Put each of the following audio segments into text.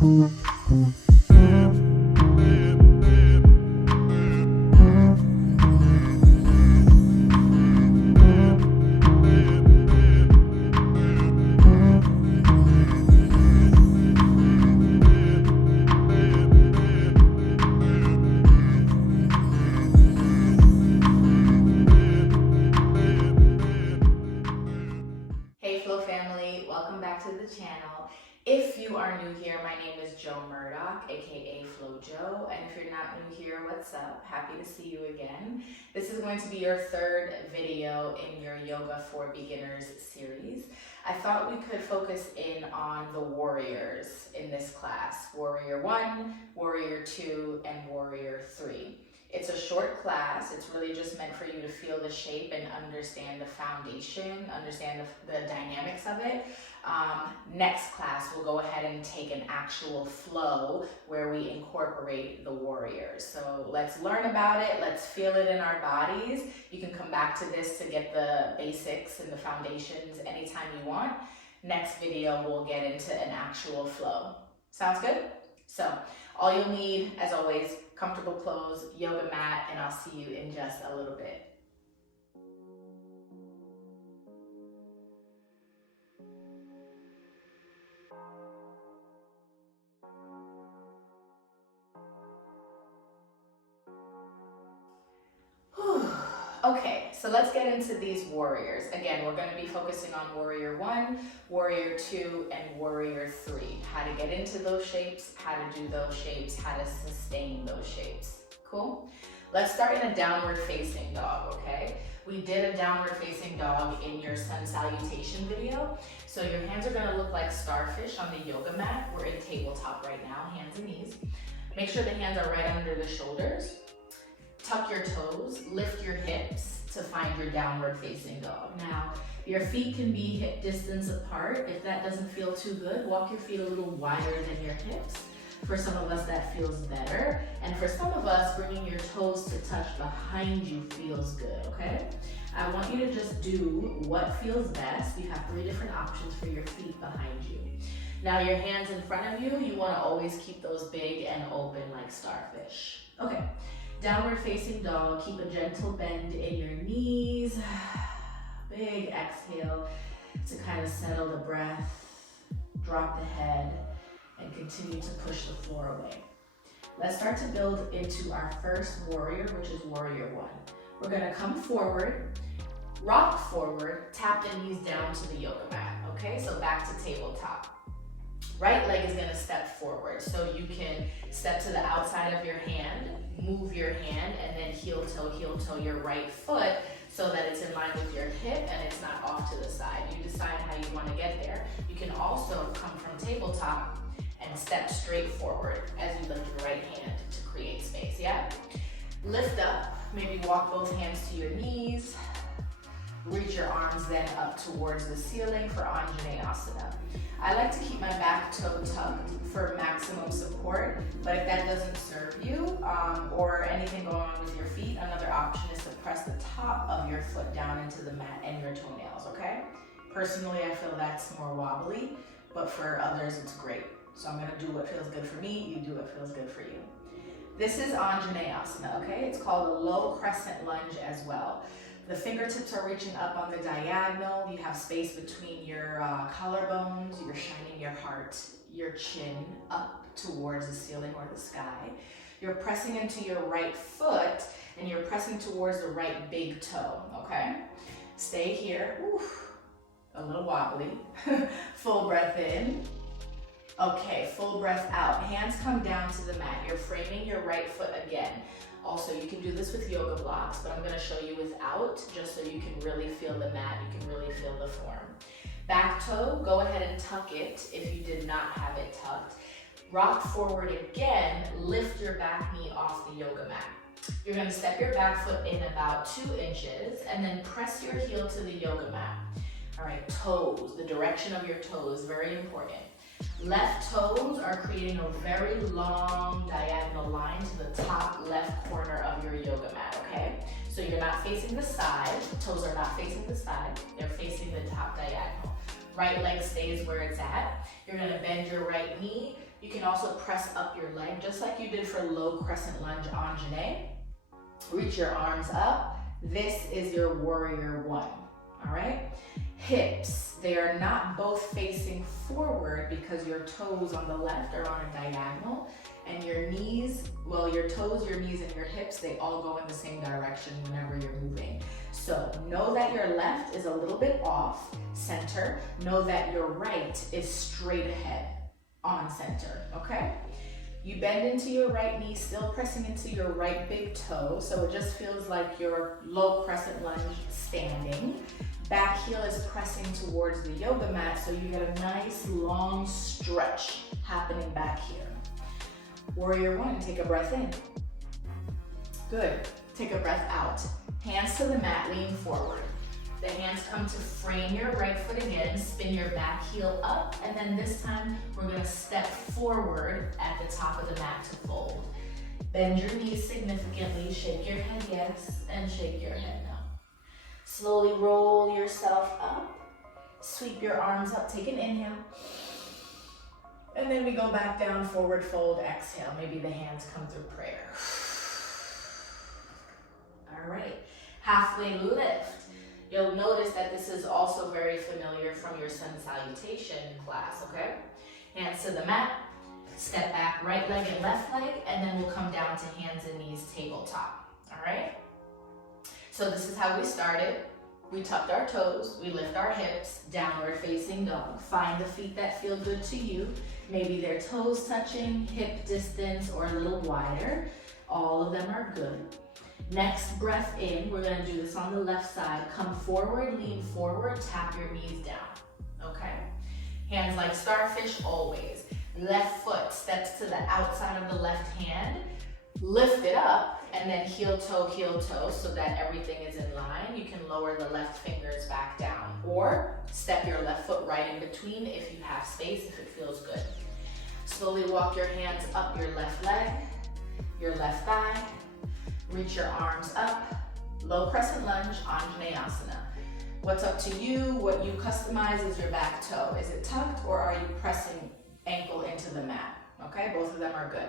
Hey Flow family, welcome back to the channel. If you are new here, my name is Jo Murdock, aka Flowwj0, and if you're not new here, what's up? Happy to see you again. This is going to be your third video in your Yoga for Beginners series. I thought we could focus in on the warriors in this class, Warrior 1, Warrior 2, and Warrior 3. It's a short class. It's really just meant for you to feel the shape and understand the foundation, understand the dynamics of it. Next class, we'll go ahead and take an actual flow where we incorporate the warriors. So let's learn about it. Let's feel it in our bodies. You can come back to this to get the basics and the foundations anytime you want. Next video, we'll get into an actual flow. Sounds good? So all you'll need, as always, comfortable clothes, yoga mat, and I'll see you in just a little bit. Okay, so let's get into these warriors. Again, we're going to be focusing on Warrior 1, Warrior 2, and Warrior 3. How to get into those shapes, how to do those shapes, how to sustain those shapes. Cool? Let's start in a downward facing dog, okay? We did a downward facing dog in your sun salutation video. So your hands are going to look like starfish on the yoga mat. We're in tabletop right now, hands and knees. Make sure the hands are right under the shoulders. Tuck your toes, lift your hips to find your downward facing dog. Now, your feet can be hip distance apart. If that doesn't feel too good, walk your feet a little wider than your hips. For some of us, that feels better. And for some of us, bringing your toes to touch behind you feels good, okay? I want you to just do what feels best. You have 3 different options for your feet behind you. Now, your hands in front of you, you want to always keep those big and open like starfish. Okay. Downward facing dog, keep a gentle bend in your knees. Big exhale to kind of settle the breath. Drop the head and continue to push the floor away. Let's start to build into our first warrior, which is Warrior 1. We're gonna come forward, rock forward, tap the knees down to the yoga mat, okay? So back to tabletop. Right leg is gonna step forward. So you can step to the outside of your hand, move your hand, and then heel toe your right foot so that it's in line with your hip and it's not off to the side. You decide how you wanna get there. You can also come from tabletop and step straight forward as you lift your right hand to create space, yeah? Lift up, maybe walk both hands to your knees. Reach your arms then up towards the ceiling for Anjaneyasana. I like to keep my back toe tucked for maximum support, but if that doesn't serve you or anything going on with your feet, another option is to press the top of your foot down into the mat and your toenails, okay? Personally, I feel that's more wobbly, but for others, it's great. So I'm gonna do what feels good for me, you do what feels good for you. This is Anjaneyasana, okay? It's called a low crescent lunge as well. The fingertips are reaching up on the diagonal. You have space between your collarbones. You're shining your heart, your chin up towards the ceiling or the sky. You're pressing into your right foot and you're pressing towards the right big toe, okay? Stay here. Oof, a little wobbly. Full breath in. Okay, full breath out. Hands come down to the mat. You're framing your right foot again. Also, you can do this with yoga blocks, but I'm going to show you without, just so you can really feel the mat, you can really feel the form. Back toe, go ahead and tuck it if you did not have it tucked. Rock forward again, lift your back knee off the yoga mat. You're going to step your back foot in about 2 inches and then press your heel to the yoga mat. All right, toes, the direction of your toes, very important. Left toes are creating a very long diagonal line to the top left corner of your yoga mat, okay? So you're not facing the side, toes are not facing the side, they're facing the top diagonal. Right leg stays where it's at. You're gonna bend your right knee, You can also press up your leg, just like you did for low crescent lunge on Janae. Reach your arms up. This is your warrior one, all right? Hips, they are not both facing forward because your toes on the left are on a diagonal, and your knees, well, your toes, your knees, and your hips, they all go in the same direction whenever you're moving. So know that your left is a little bit off center. Know that your right is straight ahead on center, okay? You bend into your right knee, still pressing into your right big toe, so it just feels like your low crescent lunge standing. Back heel is pressing towards the yoga mat, so you get a nice long stretch happening back here. Warrior one, take a breath in. Good, take a breath out. Hands to the mat, lean forward. The hands come to frame your right foot again, spin your back heel up, and then this time we're gonna step forward at the top of the mat to fold. Bend your knees significantly, shake your head yes, and shake your head no. Slowly roll yourself up, sweep your arms up, take an inhale, and then we go back down, forward fold, exhale. Maybe the hands come through prayer. All right, halfway lift. You'll notice that this is also very familiar from your sun salutation class, okay? Hands to the mat, step back, right leg and left leg, and then we'll come down to hands and knees, tabletop, all right? So this is how we started. We tucked our toes, we lift our hips, downward facing dog. Find the feet that feel good to you. Maybe their toes touching, hip distance, or a little wider. All of them are good. Next breath in, we're gonna do this on the left side. Come forward, lean forward, tap your knees down, okay? Hands like starfish always. Left foot steps to the outside of the left hand. Lift it up, and then heel toe, so that everything is in line. You can lower the left fingers back down, or step your left foot right in between if you have space, if it feels good. Slowly walk your hands up your left leg, your left thigh. Reach your arms up, low crescent lunge, Anjaneyasana. What's up to you, what you customize is your back toe. Is it tucked or are you pressing ankle into the mat? Okay, both of them are good.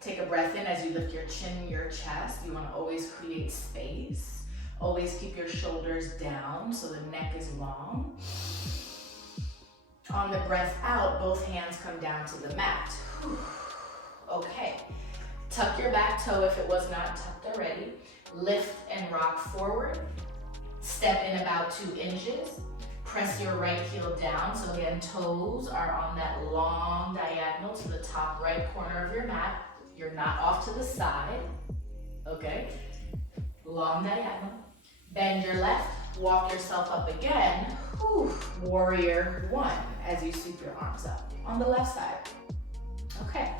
Take a breath in as you lift your chin, your chest. You wanna always create space. Always keep your shoulders down so the neck is long. On the breath out, both hands come down to the mat. Okay. Tuck your back toe if it was not tucked already. Lift and rock forward. Step in about 2 inches. Press your right heel down. So again, toes are on that long diagonal to the top right corner of your mat. You're not off to the side, okay? Long diagonal. Bend your left, walk yourself up again. Whew. Warrior one, as you sweep your arms up on the left side. Okay.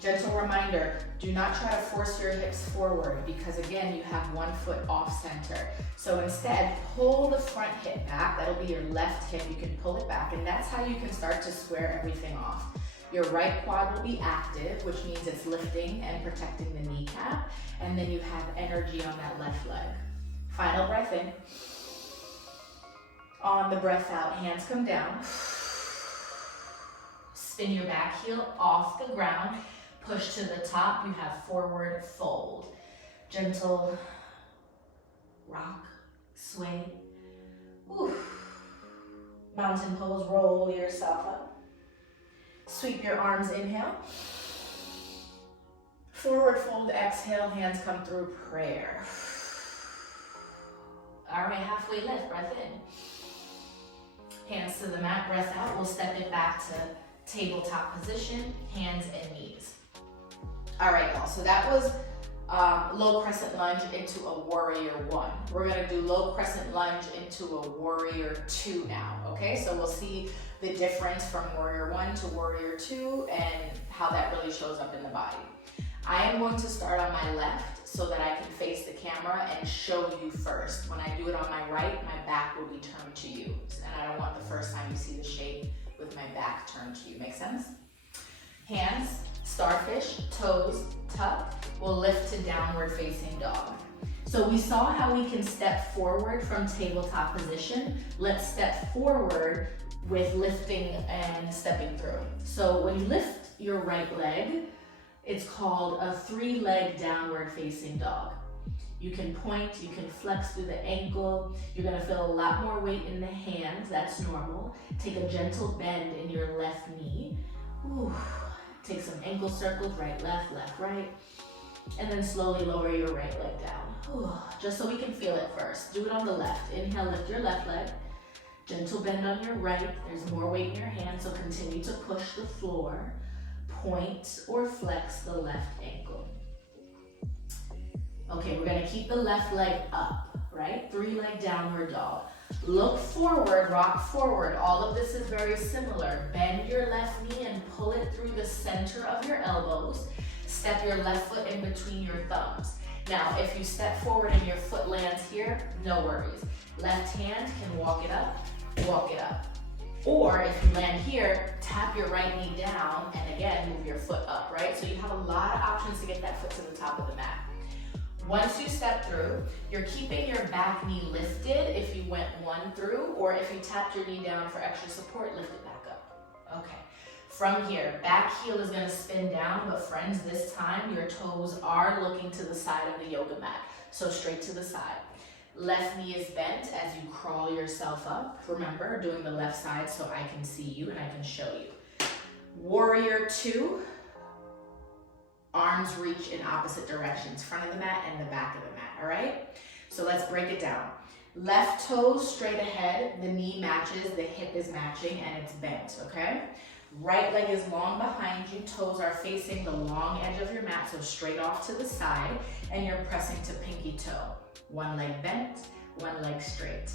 Gentle reminder, do not try to force your hips forward because again, you have one foot off center. So instead, pull the front hip back. That'll be your left hip. You can pull it back, and that's how you can start to square everything off. Your right quad will be active, which means it's lifting and protecting the kneecap, and then you have energy on that left leg. Final breath in. On the breath out, hands come down. Spin your back heel off the ground. Push to the top, you have forward fold. Gentle rock, sway. Whew. Mountain pose, roll yourself up. Sweep your arms, inhale. Forward fold, exhale, hands come through prayer. All right, halfway lift, breath in. Hands to the mat, breath out. We'll step it back to tabletop position, hands and knees. All right, y'all, so that was low crescent lunge into a warrior one. We're gonna do low crescent lunge into a warrior two now, okay? So we'll see the difference from warrior one to warrior two and how that really shows up in the body. I am going to start on my left so that I can face the camera and show you first. When I do it on my right, my back will be turned to you. And I don't want the first time you see the shape with my back turned to you. Make sense? Hands, starfish, toes, tucked. We'll lift to downward facing dog. So we saw how we can step forward from tabletop position. Let's step forward with lifting and stepping through. So when you lift your right leg. It's called a 3-leg downward facing dog. You can point, you can flex through the ankle. You're gonna feel a lot more weight in the hands, that's normal. Take a gentle bend in your left knee. Ooh. Take some ankle circles, right, left, right. And then slowly lower your right leg down. Ooh. Just so we can feel it first. Do it on the left. Inhale, lift your left leg. Gentle bend on your right. There's more weight in your hands, so continue to push the floor. Point or flex the left ankle. Okay, we're gonna keep the left leg up, right? 3-leg downward dog. Look forward, rock forward. All of this is very similar. Bend your left knee and pull it through the center of your elbows. Step your left foot in between your thumbs. Now, if you step forward and your foot lands here, no worries. Left hand can walk it up. Or if you land here, tap your right knee down and again, move your foot up, right? So you have a lot of options to get that foot to the top of the mat. Once you step through, you're keeping your back knee lifted if you went 1 through, or if you tapped your knee down for extra support, lift it back up. Okay, from here, back heel is gonna spin down, but friends, this time your toes are looking to the side of the yoga mat, so straight to the side. Left knee is bent as you crawl yourself up. Remember, doing the left side so I can see you and I can show you. Warrior 2. Arms reach in opposite directions, front of the mat and the back of the mat, all right? So let's break it down. Left toes straight ahead, the knee matches, the hip is matching, and it's bent, okay? Right leg is long behind you, toes are facing the long edge of your mat, so straight off to the side, and you're pressing to pinky toe. 1 leg bent, 1 leg straight.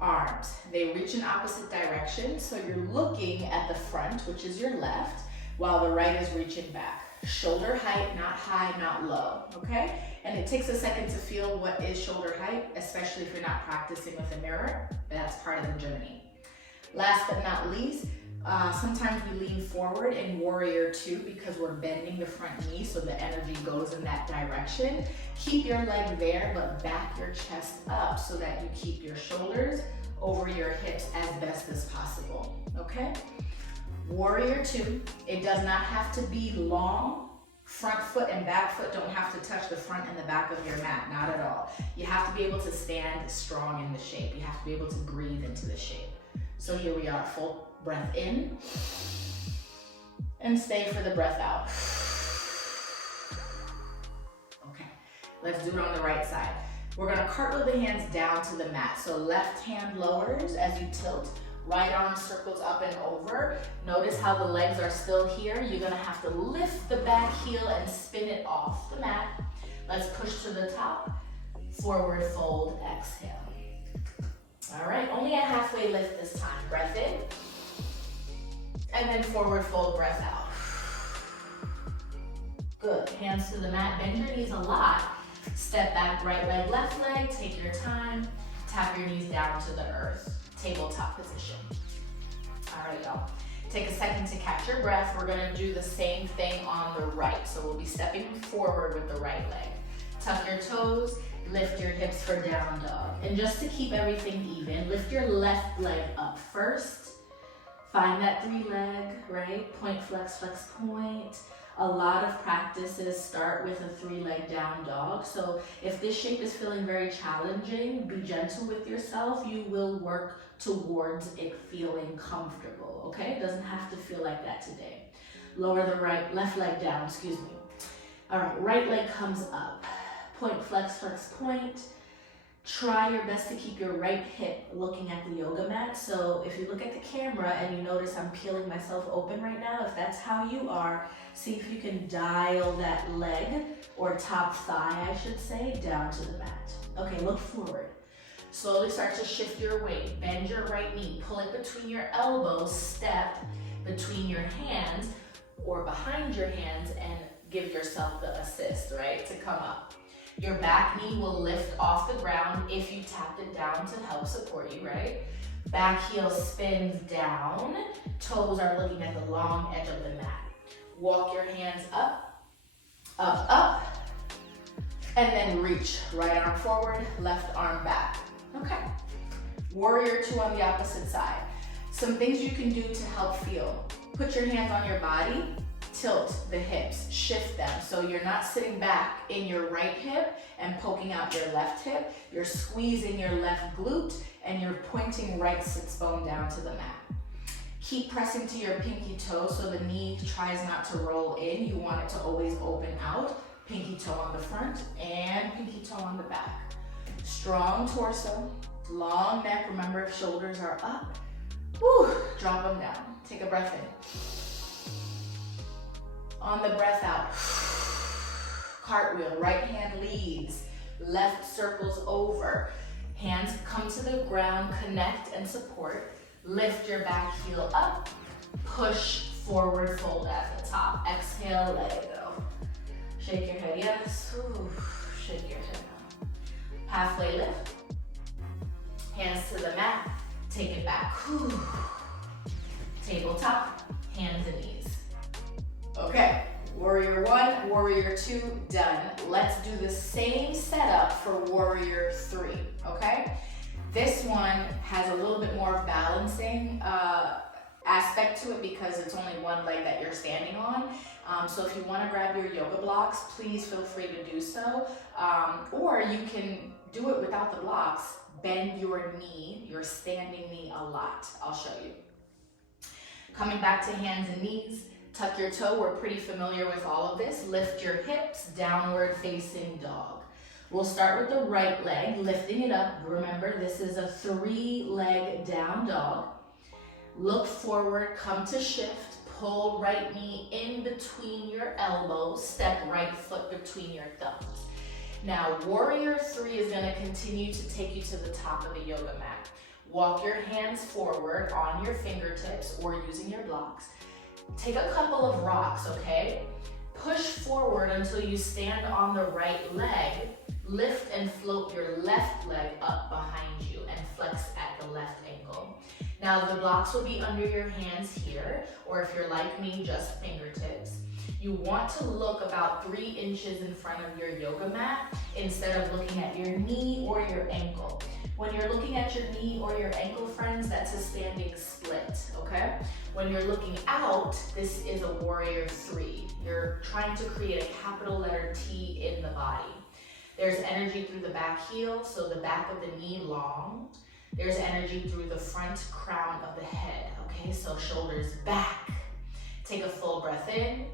Arms, they reach in opposite directions, so you're looking at the front, which is your left, while the right is reaching back. Shoulder height, not high, not low, okay? And it takes a second to feel what is shoulder height, especially if you're not practicing with a mirror, but that's part of the journey. Last but not least, sometimes we lean forward in Warrior 2 because we're bending the front knee so the energy goes in that direction. Keep your leg there, but back your chest up so that you keep your shoulders over your hips as best as possible, okay? Warrior 2, it does not have to be long. Front foot and back foot don't have to touch the front and the back of your mat, not at all. You have to be able to stand strong in the shape. You have to be able to breathe into the shape. So here we are, full breath in, and stay for the breath out. Okay, let's do it on the right side. We're gonna cartwheel the hands down to the mat. So left hand lowers as you tilt. Right arm circles up and over. Notice how the legs are still here. You're gonna have to lift the back heel and spin it off the mat. Let's push to the top. Forward fold, exhale. All right, only a halfway lift this time. Breath in. And then forward fold, breath out. Good, hands to the mat, bend your knees a lot. Step back, right leg, left leg, take your time. Tap your knees down to the earth. Tabletop position. All right, y'all. Take a second to catch your breath. We're gonna do the same thing on the right. So we'll be stepping forward with the right leg. Tuck your toes, lift your hips for down dog. And just to keep everything even, lift your left leg up first. Find that 3-leg, right? Point, flex, flex, point. A lot of practices start with a 3-leg down dog. So if this shape is feeling very challenging, be gentle with yourself. You will work towards it feeling comfortable, okay? It doesn't have to feel like that today. Lower the left leg down, excuse me. All right, right leg comes up. Point, flex, flex, point. Try your best to keep your right hip looking at the yoga mat. So if you look at the camera and you notice I'm peeling myself open right now, if that's how you are, see if you can dial that leg, or top thigh, I should say, down to the mat. Okay, look forward. Slowly start to shift your weight. Bend your right knee, pull it between your elbows, step between your hands or behind your hands and give yourself the assist, right, to come up. Your back knee will lift off the ground if you tapped it down to help support you, right? Back heel spins down. Toes are looking at the long edge of the mat. Walk your hands up, up, up, and then reach. Right arm forward, left arm back. Okay. Warrior 2 on the opposite side. Some things you can do to help feel. Put your hands on your body tilt the hips, shift them. So you're not sitting back in your right hip and poking out your left hip. You're squeezing your left glute and you're pointing right sits bone down to the mat. Keep pressing to your pinky toe so the knee tries not to roll in. You want it to always open out. Pinky toe on the front and pinky toe on the back. Strong torso, long neck. Remember, if shoulders are up, whew, drop them down. Take a breath in. On the breath out, cartwheel, right hand leads, left circles over. Hands come to the ground, connect and support. Lift your back heel up, push forward, fold at the top. Exhale, let it go. Shake your head, yes. Ooh, shake your head no. Halfway lift. Hands to the mat, take it back. Ooh. Tabletop, hands and knees. Okay, warrior one, warrior two, done. Let's do the same setup for warrior three, okay? This one has a little bit more balancing aspect to it because it's only one leg that you're standing on. So if you want to grab your yoga blocks, please feel free to do so. Or you can do it without the blocks. Bend your knee, your standing knee a lot. I'll show you. Coming back to hands and knees, tuck your toe. We're pretty familiar with all of this. Lift your hips, downward facing dog. We'll start with the right leg, lifting it up. Remember, this is a 3-leg down dog. Look forward, come to shift, pull right knee in between your elbows, step right foot between your thumbs. Now, warrior three is gonna continue to take you to the top of the yoga mat. Walk your hands forward on your fingertips or using your blocks. Take a couple of rocks, okay? Push forward until you stand on the right leg. Lift and float your left leg up behind you and flex at the left ankle. Now the blocks will be under your hands here, or if you're like me, just fingertips. You want to look about 3 inches in front of your yoga mat instead of looking at your knee or your ankle. When you're looking at your knee or your ankle, friends, that's a standing split, okay? When you're looking out, this is a warrior three. You're trying to create a capital letter T in the body. There's energy through the back heel, so the back of the knee long. There's energy through the front crown of the head, okay? So shoulders back. Take a full breath in.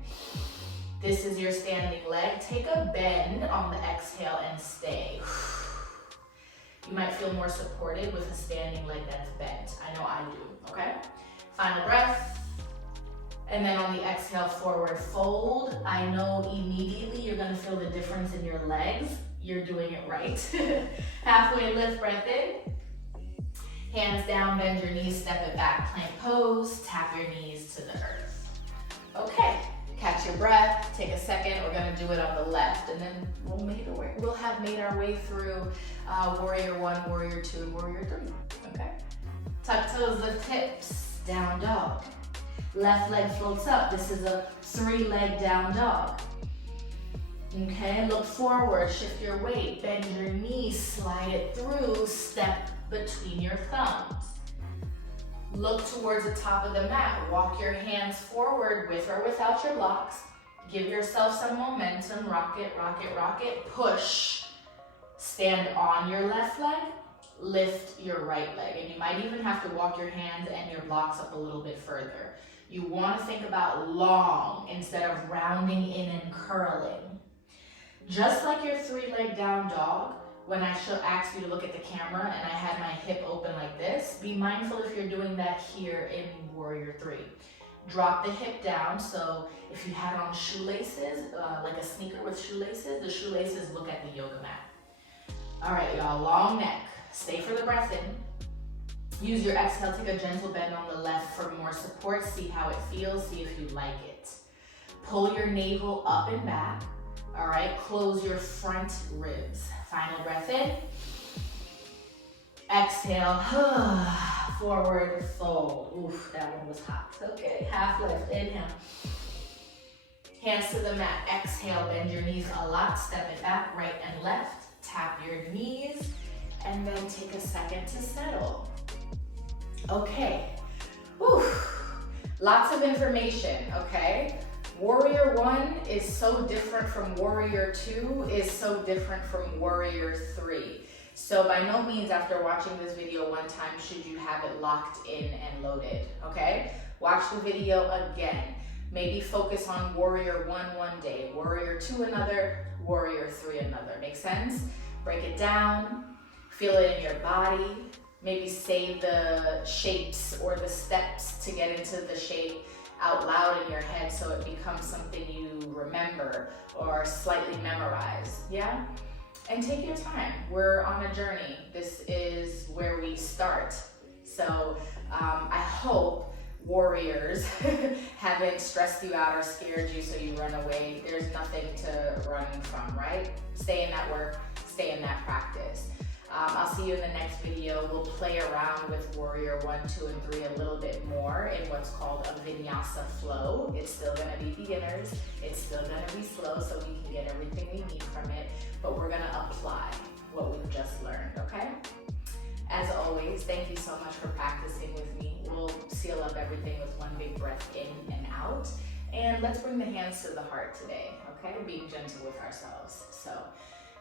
This is your standing leg. Take a bend on the exhale and stay. You might feel more supported with a standing leg that's bent. I know I do, okay? Final breath. And then on the exhale, forward fold. I know immediately you're gonna feel the difference in your legs. You're doing it right. Halfway lift, breath in. Hands down, bend your knees, step it back, plank pose, tap your knees to the earth. Okay, catch your breath, take a second. We're gonna do it on the left, and then we'll have made our way through warrior one, warrior two, and warrior three, okay? Tuck toes, lift hips, down dog. Left leg floats up. This is a 3-leg down dog. Okay, look forward, shift your weight, bend your knees, slide it through, step between your thumbs. Look towards the top of the mat. Walk your hands forward with or without your blocks. Give yourself some momentum. Rock it, rock it, rock it. Push. Stand on your left leg. Lift your right leg. And you might even have to walk your hands and your blocks up a little bit further. You want to think about long instead of rounding in and curling. Just like your 3-leg down dog, when I ask you to look at the camera and I had my hip open like this, be mindful if you're doing that here in warrior three. Drop the hip down, so if you had on shoelaces, like a sneaker with shoelaces, the shoelaces look at the yoga mat. All right, y'all, long neck. Stay for the breath in. Use your exhale, take a gentle bend on the left for more support. See how it feels, see if you like it. Pull your navel up and back. All right, close your front ribs. Final breath in. Exhale, forward fold. Oof, that one was hot. Okay, half lift, inhale. Hands to the mat, exhale, bend your knees a lot. Step it back, right and left. Tap your knees, and then take a second to settle. Okay, lots of information, okay? Warrior 1 is so different from Warrior 2 is so different from Warrior 3. So by no means after watching this video one time should you have it locked in and loaded, okay? Watch the video again. Maybe focus on Warrior 1 one day, Warrior 2 another, Warrior 3 another. Make sense? Break it down, feel it in your body. Maybe say the shapes or the steps to get into the shape out loud in your head so it becomes something you remember or slightly memorize, yeah? And take your time. We're on a journey. This is where we start. So I hope warriors haven't stressed you out or scared you so you run away. There's nothing to run from, right? Stay in that work, stay in that practice. I'll see you in the next video. We'll play around with Warrior 1, 2, and 3 a little bit more in what's called a vinyasa flow. It's still gonna be beginners. It's still gonna be slow so we can get everything we need from it, but we're gonna apply what we've just learned, okay? As always, thank you so much for practicing with me. We'll seal up everything with one big breath in and out. And let's bring the hands to the heart today, okay? Being gentle with ourselves. So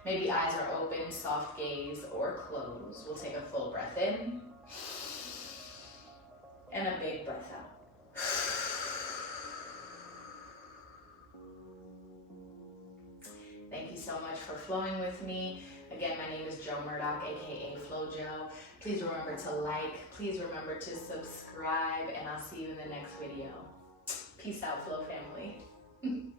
maybe eyes are open, soft gaze, or closed. We'll take a full breath in and a big breath out. Thank you so much for flowing with me. Again, my name is Jo Murdock, aka Flowwj0. Please remember to like, please remember to subscribe, and I'll see you in the next video. Peace out, Flow family.